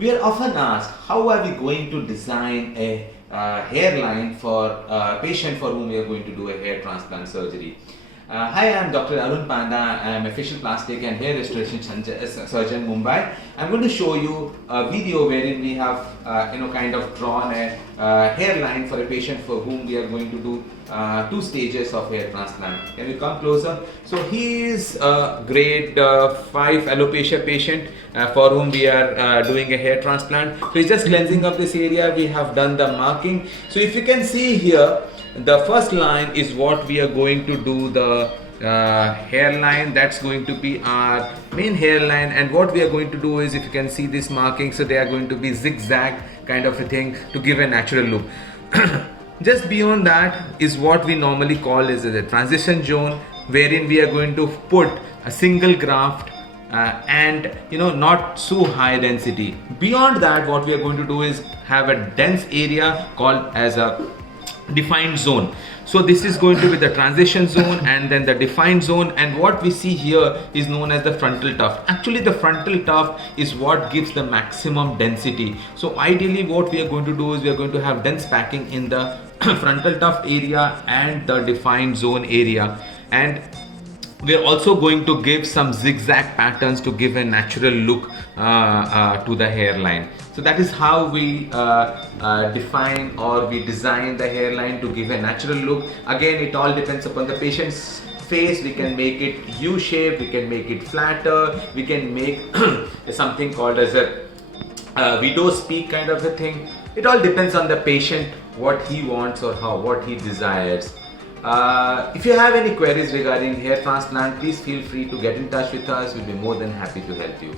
We are often asked, how are we going to design a hairline for a patient for whom we are going to do a hair transplant surgery? Hi, I am Dr. Arun Panda. I am a facial plastic and hair restoration surgeon, Mumbai. I'm going to show you a video wherein we have, kind of drawn a hairline for a patient for whom we are going to do 2 stages of hair transplant. Can you come closer? So he is a grade 5 alopecia patient for whom we are doing a hair transplant. So he's just cleansing up this area. We have done the marking. So if you can see here, the first line is what we are going to do the hairline. That's going to be our main hairline, and what we are going to do is, if you can see this marking, so they are going to be zigzag kind of a thing to give a natural look. Just beyond that is what we normally call as a transition zone, wherein we are going to put a single graft and not so high density. Beyond that, what we are going to do is have a dense area called as a defined zone. So this is going to be the transition zone and then the defined zone, and what we see here is known as the frontal tuft. Actually, the frontal tuft is what gives the maximum density. So ideally what we are going to do is we are going to have dense packing in the frontal tuft area and the defined zone area, and we're also going to give some zigzag patterns to give a natural look to the hairline. So that is how we define or we design the hairline to give a natural look. Again, it all depends upon the patient's face. We can make it U-shaped, we can make it flatter, we can make something called as a widow's peak kind of a thing. It all depends on the patient, what he wants or what he desires. If you have any queries regarding hair transplant, please feel free to get in touch with us. We'll be more than happy to help you.